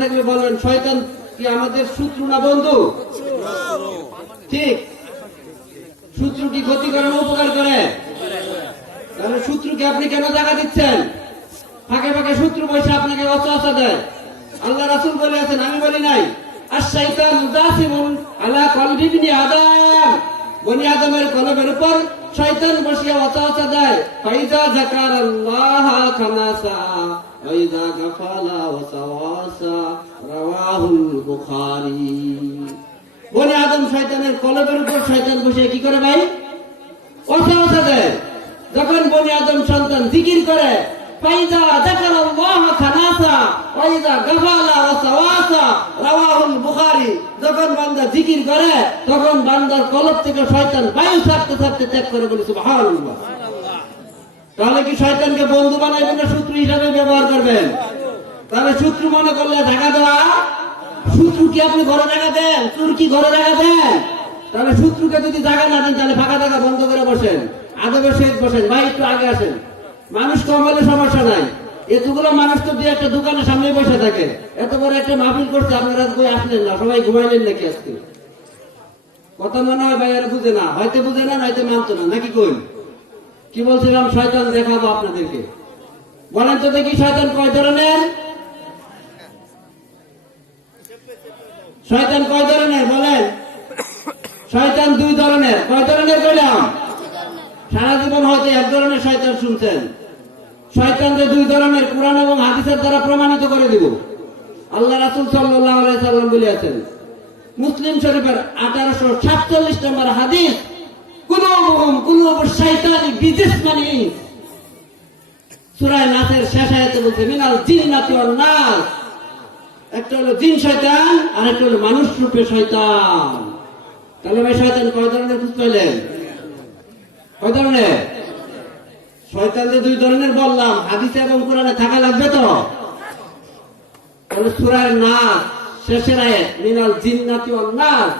থাকলে বলবেন শয়তান কি আমাদের শত্রু না বন্ধু? ঠিক। শত্রু কি ক্ষতি করে না উপকার করে? তাহলে শত্রুকে আপনি কেন জায়গা দিচ্ছেন? ফাঁকে ফাঁকে শত্রু পয়সা আপনাকে অচা দেয়। আল্লাহ রাসূল বলেছেন, আমি বলি নাই, আশ-শাইতান মুজাসিমুন আলা কলবি ইবনি আদম, বনি আদমের কলবের উপর শয়তান বসিয়া অচা দেয়। ফাইজা যাকারাল্লাহ খানাসা ওয়াইজা গাফালা ওয়াসাওয়াসা, রাওয়াহুল বুখারী। বনি আদম শয়তানের কলবের উপর শয়তান বসিয়া কি করে ভাই? অচা দেয়। যখন বনি আদম সন্তান জিকির করে, ফাইজা যাকারাল্লাহ খানাসা ওয়াইজা গাফালা ওয়াসাওয়াসা, রাওয়াহুল বুখারী। যখন বান্দা জিকির করে তখন বান্দার কলব থেকে শয়তান বায়ু ছাড়তে ছাড়তে ত্যাগ করে, বলি সুবহানাল্লাহ। তাহলে কি শয়তানকে বন্ধু বানাইবেন না শত্রু হিসাবে ব্যবহার করবেন? তাহলে শত্রু মনে করলে ঢাকা দেওয়া। শত্রু কি আপনি ঘরে জায়গা দেন? চোর কি ঘরে জায়গা দেন? তাহলে শত্রুকে যদি জায়গা না দেন তাহলে ফাঁকা জায়গা বন্ধ করে বসেন, আদবের সহিত বসেন। ভাই একটু আগে আসেন, মানুষ কম হলে সমস্যা নাই। এতগুলো মানুষ তো দিয়ে একটা দোকানের সামনে বসে থাকে। এত বড় একটা মাহফিল করছে, আপনারা কই আসলেন না? সবাই ঘুমাইলেন নাকি আজকে? কথা মনে হয় ভাই আর বুঝে না, হয়তো বুঝে না, নয়তো মানতো না, নাকি কই? কি বলছিলাম? শয়তান দেখাবো আপনাদেরকে। বলেন তো দেখি শয়তান কয় ধরনের? শয়তান কয় ধরনের বলেন? শয়তান দুই ধরনের। কয় ধরনের বললাম? সারা জীবন হয়তো এক ধরনের শয়তান শুনছেন। শয়তানদের দুই ধরনের কুরআন এবং হাদিসের দ্বারা প্রমাণিত করে দিব। আল্লাহ রাসূল সাল্লাল্লাহু আলাইহি সাল্লাম বলেছেন, মুসলিম শরীফের 1847 নম্বর হাদিস, কুলুবুহুম কুলুবুশ শাইতানি বিজিসমানি ইনস। সূরা নাসের শেষ আয়াতে বলছে, মিনাল জিন্নাতি ওয়ান নাস। একটা হলো জিন শয়তান আর একটা হলো মানুষ রূপে শয়তান। তাহলে ভাই শয়তান কয় ধরনের বুঝতে পারলেন? কয় ধরনের? শয়তানদের দুই ধরনের বললাম, হাদিসে এবং কোরআনে থাকা লাগবে তো। তাহলে সূরা নাস শেষের আয়াত, মিনাল জিন্নাতি ওয়ান নাস।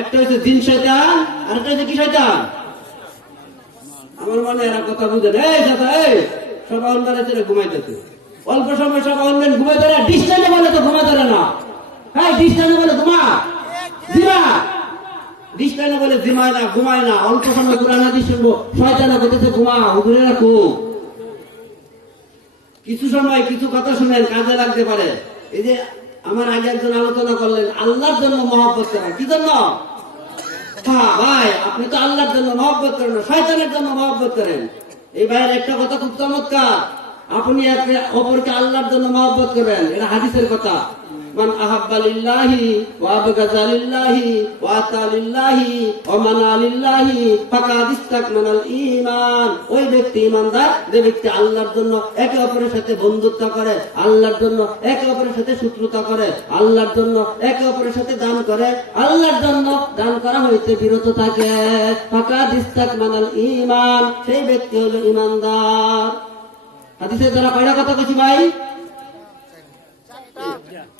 একটা হচ্ছে জিন শয়তান আর একটা হচ্ছে কি শয়তান? আমার মনে এরা কথা বুঝেন। এই দাদা, এই সবাই অন্ধারে ছেড়ে ঘুমাইতেছে। অল্প সময় সবাই অনলাইন ঘুমাই ধরে, ডিস্টার্নে বলে তো ঘুমাই ধরে না। হ্যাঁ, ডিস্টার্নে বলে ঘুমা জিমা, ডিস্টার্নে বলে জিমায় না, ঘুমায় না। অল্প সময় কোরআন হাদিস শুনবো, শয়তানে বলতেছে ঘুমা, হুজুরে রাখো। কিছু সময় কিছু কথা শুনেন, কাজে লাগতে পারে। এই যে আমার আগে একজন আলোচনা করলেন, আল্লাহর জন্য মহব্বত করা। কি জন্য? ভাই আপনি তো আল্লাহর জন্য মহব্বত করেন না, শয়তানের জন্য মহব্বত করেন। এই ভাইয়ের একটা কথা খুব চমৎকার, আপনি একে অপরকে আল্লাহর জন্য মহব্বত করবেন। এটা হাদিসের কথা। মান আহাব্বা লিল্লাহি ওয়া আবগাযা লিল্লাহি ওয়া আতা লিল্লাহি ওয়া মানা লিল্লাহি ফাকাদ ইসতাকমালাল ঈমান। ওই ব্যক্তি ঈমানদার যে ব্যক্তি আল্লাহর জন্য একে অপরের সাথে বন্ধুত্ব করে, আল্লাহর জন্য একে অপরের সাথে শত্রুতা করে, আল্লাহর জন্য একে অপরের সাথে দান করে, আল্লাহর জন্য দান করা হইতে বিরত থাকে, ফাকাদ ইসতাকমালাল ঈমান। সেই ব্যক্তি হলো ঈমানদার। হাদিসের দ্বারা কয়টা কথা কইছি ভাই?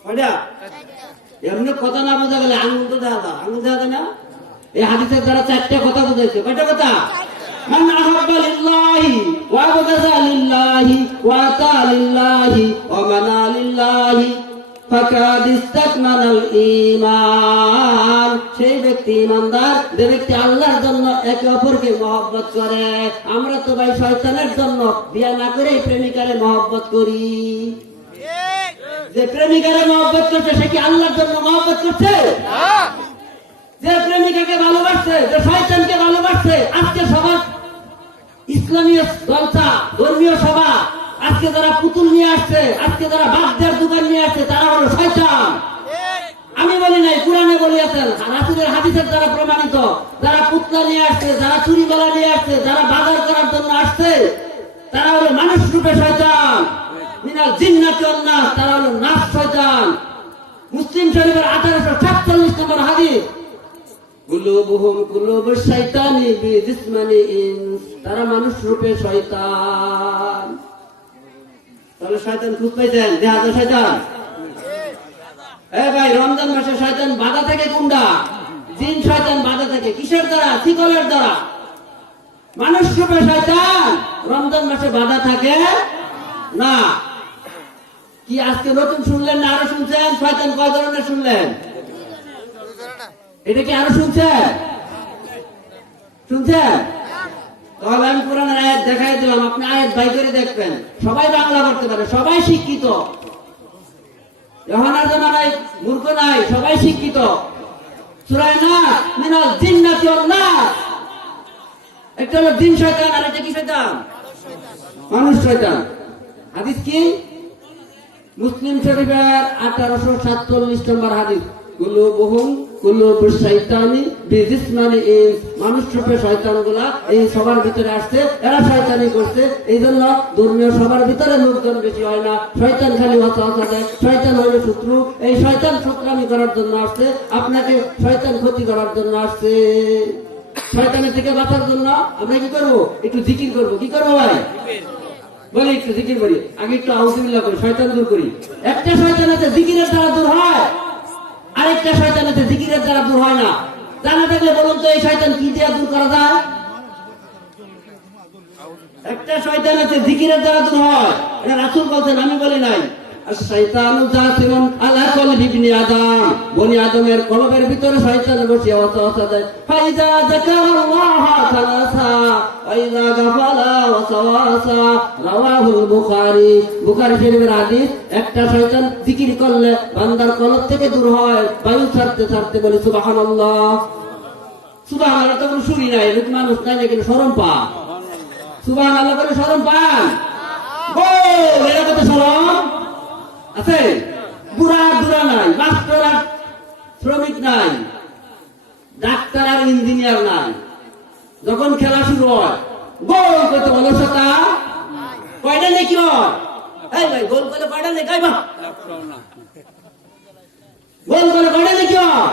কয়টা? এমনি কথা না বোঝা গেলে আঙুল তো দেওয়া যায়, আঙুল দেওয়া যায় না? এই হাদিসের দ্বারা চারটা কথা বুঝাইছে। কয়টা কথা? মান আহাব্বা লিল্লাহি ওয়া আবগাযা লিল্লাহি ওয়া আতা লিল্লাহি ওয়া মানা লিল্লাহি ফাকাদ ইসতাকমালাল ঈমান। সেই ব্যক্তি ঈমানদার যে ব্যক্তি আল্লাহর জন্য একে অপরকে মহব্বত করে। আমরা তো ভাই শয়তানের জন্য বিয়া না করে প্রেমিকারে মহব্বত করি। যে প্রেমিকারে মহব্বত করছে সে কি আল্লাহর জন্য মহব্বত করছে? যে প্রেমিকাকে ভালোবাসছে, যে শয়তানকে ভালোবাসছে। আজকে সমাজ ইসলামীয় জলসা, ধর্মীয় সভা, আজকে যারা পুতুল নিয়ে আসছে, আজকে যারা বাদ্যের দোকান নিয়ে আসছে, তারা হলো শয়তান। আমি বলি নাই, কোরআনে বলিয়াছেন, রাসূলের হাদিসের দ্বারা প্রমাণিত। যারা পুতলা নিয়ে আসছে, যারা চুরি গলা নিয়ে আসছে, যারা বাজার করার জন্য আসছে, তারা হলো মানুষ রূপে শয়তান। মিনাল জিন্নাতি ওয়ান নাস, তারা হলো নাস শয়তান। মুসলিম শরীফের 1847 নম্বর হাদিস, কুলুবুহুম কুলুবুশ শাইতানি বিজিসমানি ইনস। তারা মানুষ রূপে শয়তান। তাহলে শয়তান খুঁজ পাইছেন? দেখা যায় শয়তান। এই ভাই, রমজান মাসে শয়তান বাধা থেকে কোনটা? জিন শয়তান বাধা থেকে। কিসের দ্বারা? শিকলের দ্বারা। মানুষ রূপে শয়তান রমজান মাসে বাধা থাকে না। কি আজকে নতুন শুনলেন না আরো শুনছেন? শয়তান কয় ধরনের শুনলেন? এটা কি আরো শুনছেন? শুনছেন? তাহলে আমি কোরআনের আয়াত দেখাই দিলাম, আপনি আয়াত বাই করে দেখবেন। সবাই বাংলা করতে পারে, সবাই শিক্ষিত, এখন আর জামানায় মূর্খ নাই, সবাই শিক্ষিত। সূরা নাস, মিনাল জিন্নাতি ওয়ান নাস। একটা হলো জিন শয়তান, আর একটা কি শয়তান? মানুষ শয়তান। হাদিস কি? মুসলিম শরীফের 1847 নম্বর হাদিস, কুলুবুহুম কুলুবুশ শাইতানি বিজিসমানি ইনস। মানুষ রূপে শয়তানগুলা এই সবার ভিতরে আসছে, এরা শয়তানি করছে। এই জন্য ধর্মীয় সবার ভিতরে লোকজন বেশি হয় না, শয়তান খালি ওয়াসওয়াসা দেয়। শয়তান হলো শত্রু, এই শয়তান শত্রুমি করার জন্য আসছে, আপনাকে শয়তান ক্ষতি করার জন্য আসছে। শয়তানের থেকে বাঁচার জন্য আমরা কি করবো? একটু জিকির করবো। কি করবো ভাই? বলি একটু জিকির করি, আগে একটু আউযুবিল্লাহ করি, শয়তান দূর করি। একটা শয়তান আছে জিকিরের দ্বারা দূর হয়, আরেকটা শয়তান আছে জিকিরের দ্বারা দূর হয় না। জানা থাকলে বলুন তো এই শয়তান কি দিয়ে দূর করা যায়? একটা শয়তান আছে জিকিরের দ্বারা দূর হয়, এটা রাসূল বলছেন, আমি বলি নাই। আশ-শাইতানু জাসিমুন আলা কলবি ইবনি আদম। বনি আদমের কলবের ভিতরে শয়তান বসে ওয়াসওয়াসা দেয়। ফাইজা যাকারাল্লাহ তালাসা ওয়াইজা গাফালা ওয়াসওয়াসা। রাওয়াহুল বুখারী। বুখারী শরীফের হাদিস। একটা শয়তান জিকির করলে বান্দার কলব থেকে দূর হয়, বায়ু ছাড়তে ছাড়তে বলে সুবহানাল্লাহ। সুবহানাল্লাহ তো কোনো শুনি নাই, লোক মানুষ নাই না, কিন্তু শরম পান। সুবহানাল্লাহ বলে শরম পান? ও এরা কত শরম আছে? বুড়া বুড়া নাই, মাস্টার আর শ্রমিক নাই, ডাক্তার আর ইঞ্জিনিয়ার নাই। যখন খেলা শুরু হয় গোল কত অলসতা, কয়টা নাকি হয়? এই ভাই গোল করে কয়টা নাকি? গোল করে কয়টা নাকি হয়?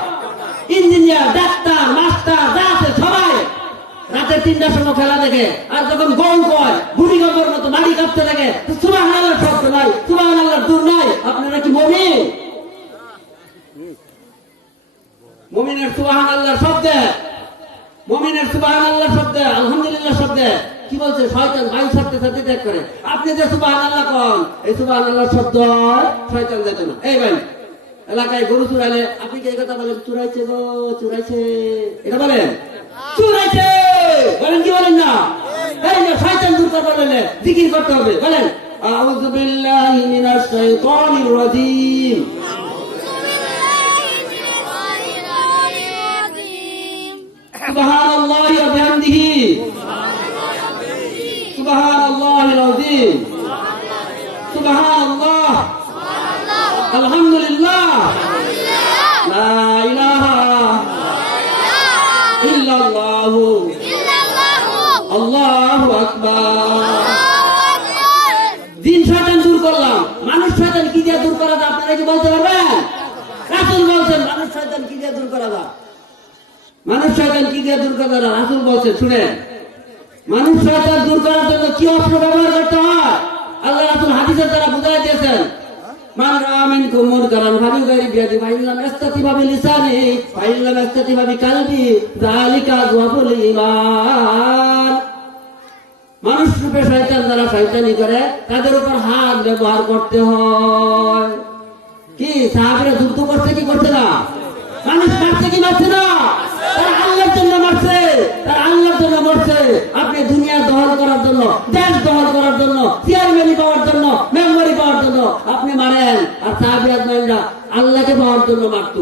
ইঞ্জিনিয়ার, ডাক্তার, মাস্টার যা আছে সবাই রাতে 3টার সময় খেলা দেখে, আর যখন গোল কয় ভূমিকম্পের মতো মাটি কাঁপতে লাগে, সুবহানাল্লাহর শব্দ নাই, সুবহানাল্লাহর দূর নাই। আপনারা কি মুমিন? মুমিনের সুবহানাল্লাহর শব্দে, মুমিনের সুবহানাল্লাহর শব্দে, আলহামদুলিল্লাহ শব্দে কি বলছে? শয়তান বায়ু ছাড়তে ছাড়তে ত্যাগ করে। আপনি যে সুবহানাল্লাহ কোন, এই সুবহানাল্লাহর শব্দ শয়তান যেত না। এই ভাই এলাকায় গরু চুরাইলে আপনি কি এই কথা বলেন? চুরাইছে গো, চুরাইছে, এটা বলেন? চুরাইছে বলেন কি বলেন না? এই না, শয়তান দূর করতে হলে জিকির করতে হবে। বলেন আউযু বিল্লাহি মিনাশ শাইতানির রাজীম। সুবহানাল্লাহি ওয়া বিহামদিহি, সুবহানাল্লাহিল আযীম, সুবহানাল্লাহ, আলহামদুলিল্লাহ, লা ইলাহা ইল্লাল্লাহু আল্লাহু আকবার। জিন শয়তান দূর করলাম, মানুষ শয়তান কি দিয়ে দূর করা যায়? আপনারা কি বলতে পারবেন? রাসূল বলছেন মানুষ শয়তান কি দিয়ে দূর করা যায়? মানুষ শয়তান কি দিয়ে দূর করা যায়? রাসূল বলছেন, শুনেন। মানুষ শয়তান দূর করার জন্য কি অস্ত্র ব্যবহার করতে হয় আল্লাহ রাসূল হাদিসের দ্বারা বুঝাই দিয়েছেন। মান রাআ মিনকুম মুনকারান ফালিয়ুগাইরি বিয়াদি ফাইন লাম ইস্তাতি বিলিসানি ফাইন লাম ইস্তাতি বিকালবি যালিকা যুফুল ঈমান। মানুষ রূপে শয়তান যারা শয়তানি করে তাদের উপর হাত ব্যবহার করতে হয়। কি সাহাবীরা যুদ্ধ করছে কি করছে না? মানুষ মারছে কি মারছে না? তারা আল্লাহর জন্য মারছে, তারা আল্লাহর জন্য মরছে। আপনি দুনিয়া দখল করার জন্য, দেশ দখল করার জন্য, চেয়ারম্যানি পাওয়ার জন্য, মেম্বারি পাওয়ার জন্য আপনি মারেন, আর সাহাবী আজমাইনরা আল্লাহকে পাওয়ার জন্য মারতো।